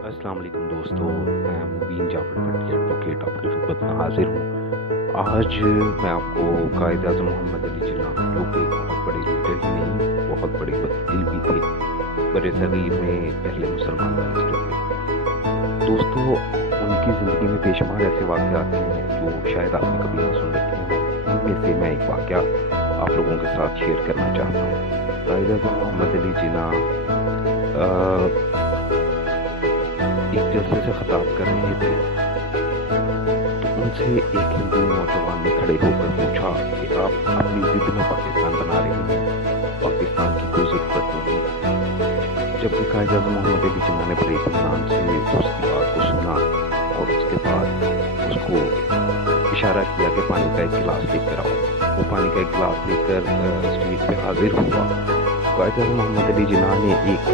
अस्सलाम वालेकुम दोस्तों, मैं मुबीन जाफ़र भट्टी एडवोकेट आपकी खिदमत में हाज़िर हूँ। आज मैं आपको कायद-ए-आज़म मोहम्मद अली जिन्ना, जो कि बहुत बड़े लीडर ही नहीं, बहुत बड़े वकील भी थे, बरे-सग़ीर में पहले मुसलमान बैरिस्टर थे। दोस्तों, उनकी ज़िंदगी में बेशुमार ऐसे वाक़यात हैं जो शायद आपने कभी ना सुन रखे हों। उनमें से मैं एक वाक़या आप लोगों के साथ शेयर करना चाहता हूँ। कायद-ए-आज़म मोहम्मद अली जिन्ना एक जलसे से खिताब कर रहे थे, तो उनसे एक हिंदू नौजवान ने खड़े होकर पूछा कि आप अपनी ज़िद में पाकिस्तान बना रहे हैं, पाकिस्तान की कोई ज़रूरत नहीं। जब कायद-ए-आज़म मोहम्मद अली जिन्ना ने बड़े इत्मीनान से उसकी बात को सुना और उसके बाद उसको इशारा किया कि पानी का एक गिलास लेकर आओ। वो पानी का एक गिलास लेकर स्टेज पे हाजिर हुआ। कायद-ए-आज़म मोहम्मद अली जिन्ना ने एक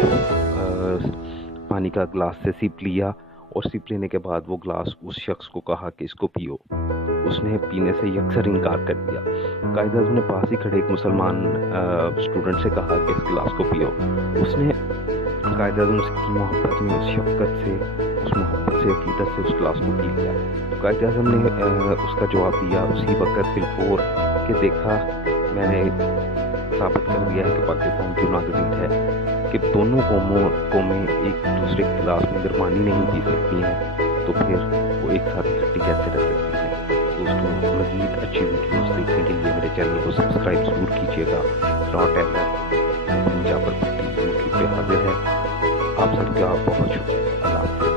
पानी का गिलास से सिप लिया और सिप लेने के बाद वो गिलास उस शख्स को कहा कि इसको पियो। उसने पीने से यकसर इनकार कर दिया। कायद-ए-आज़म ने पास ही खड़े एक मुसलमान स्टूडेंट से कहा कि इस गिलास को पियो। उसने कायद-ए-आज़म की मोहब्बत में, उस शफ़क़त से, उस मोहब्बत से, अक़ीदत से उस गिलास को पी लिया। तो कायद-ए-आज़म ने उसका जवाब दिया उसी वक़्त बिलफ़ौर कि देखा, मैंने साबित कर दिया है कि पाकिस्तान क्यों नागज़ीर है, कि दोनों कौमें एक दूसरे के गिलास में अगर पानी नहीं पी सकती हैं तो फिर वो एक साथ इकट्ठी कैसे रह सकती हैं। दोस्तों, मज़ीद अच्छी वीडियोज़ देखने के लिए मेरे चैनल को सब्सक्राइब ज़रूर कीजिएगा। Not ever Jafar Bhatti YouTube पे हाजिर है। आप सबका बहुत शुक्रिया। अल्लाह हाफ़िज़।